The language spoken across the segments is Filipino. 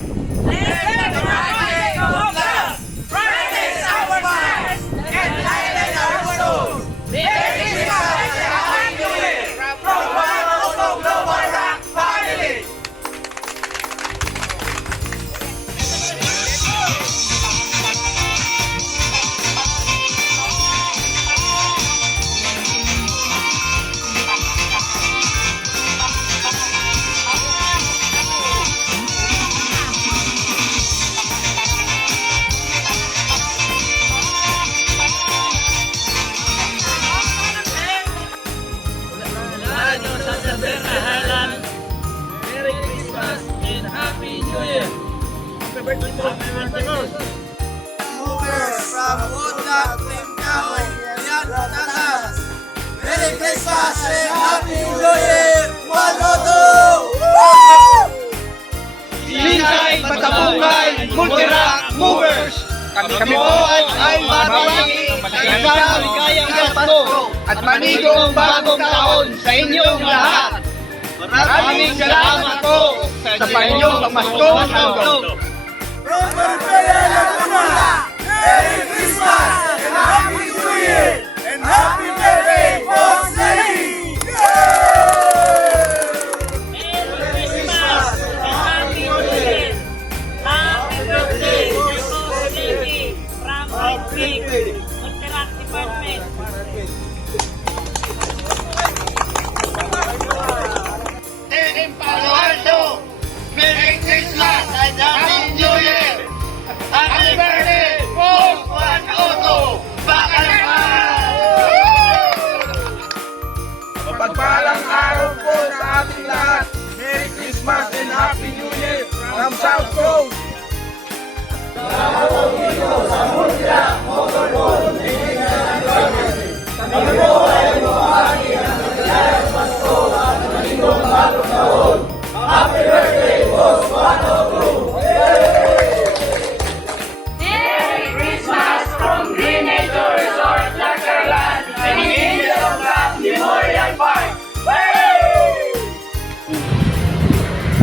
Let the magic of love brightens our minds and lighten our souls. Merry Christmas and Happy New Year from one of the Global Rock family. Merry Christmas and Happy New Year! Happy birthday to Movers from Woodlock, Limcaw, Yan, Batangas. Merry Christmas and Happy New Year! 102! Sinsay Patapungay Multirock Movers. Kami po ay babalik sa ligayang Pasko at manigong bagong taon sa inyong lahat. Maraming salamat po sa inyong pamaskong taon. From Barangay Laguna, Merry Christmas and Happy New Year! And Happy Birthday, Boss Lady! Merry Christmas and Happy New Year! Happy birthday to Boss Lady from White Creek, Multirock Department. Team Palo Alto, Merry Christmas and Happy New Year! Happy birthday, Boss Juan Otto! Baka naman! Mapagpalang araw po sa ating lahat. Merry Christmas and Happy New Year from South Coast. Merry Christmas from Green Nature Resort, Lackaran, and Angel Camp Memorial Park.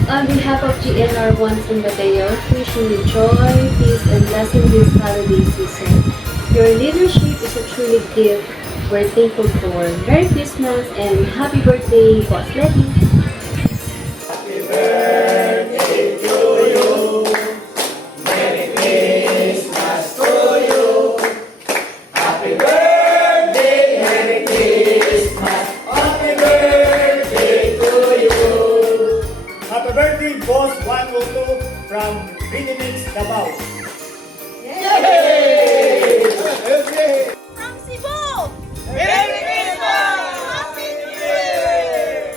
On behalf of GNR One San Mateo, wishing you joy, peace, and blessing this holiday season. Your leadership is a truly gift we're thankful for. Merry Christmas and happy birthday, Boss Letty! Happy birthday, Boss 102 from Vinimix, Davao. From Cebu! Merry Christmas! Happy New Year!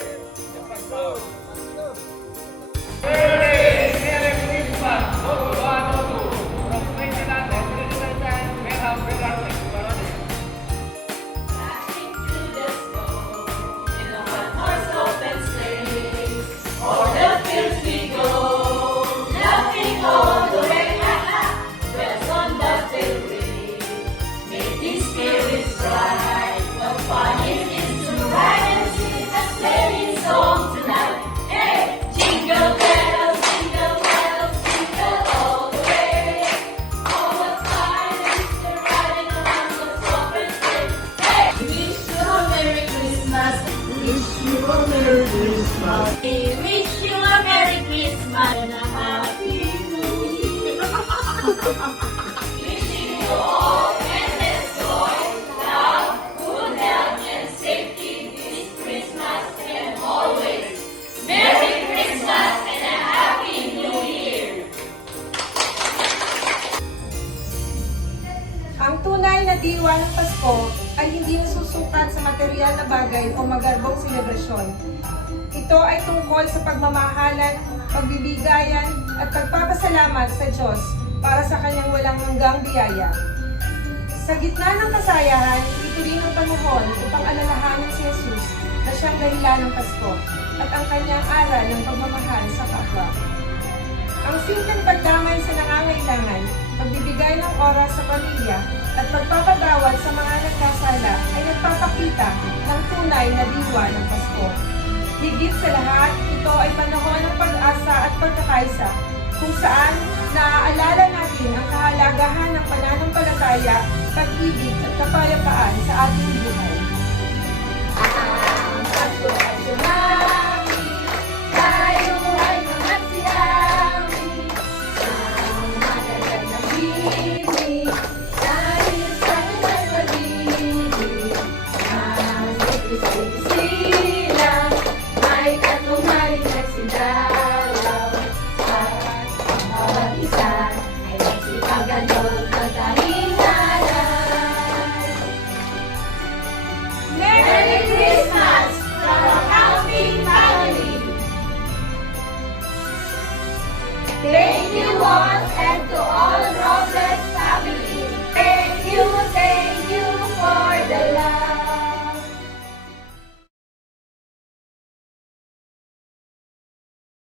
We wish you a Merry Christmas and a Happy New Year. Wishing you all endless joy, love, good health, and safety this Christmas and always. Merry Christmas and a Happy New Year. Ang tunay na diwa ng Pasko ay hindi nasusukat sa material na bagay o magarbong selebrasyon. Ito ay tungkol sa pagmamahalan, pagbibigayan, at pagpapasalamat sa Diyos para sa kanyang walang hanggang biyaya. Sa gitna ng kasayahan, ito rin ang panahon upang alalahanin si Jesus na siyang dahilan ng Pasko at ang kanyang aral ng pagmamahal sa kapwa. Ang simpleng pagdamay sa nangangailangan, pagbibigay ng oras sa pamilya, at pagpapabawat sa mga nagkasala ay nagpapakita ng tunay na diwa ng Pasko. Higit sa lahat, ito ay panahon ng pag-asa at pagkakaisa kung saan naaalala natin ang kahalagahan ng pananampalataya, pag-ibig at kapayapaan sa ating buhay. Tayo ay mga sinami sa madalag na bibig, dahil sa tunay pag-ibig na sila may tatlong haring nagsidalaw at ang bawat isa ay nagsipagalog ng dahinganan. Merry Christmas from a happy family! Thank you once and to all Robles family. Thank you,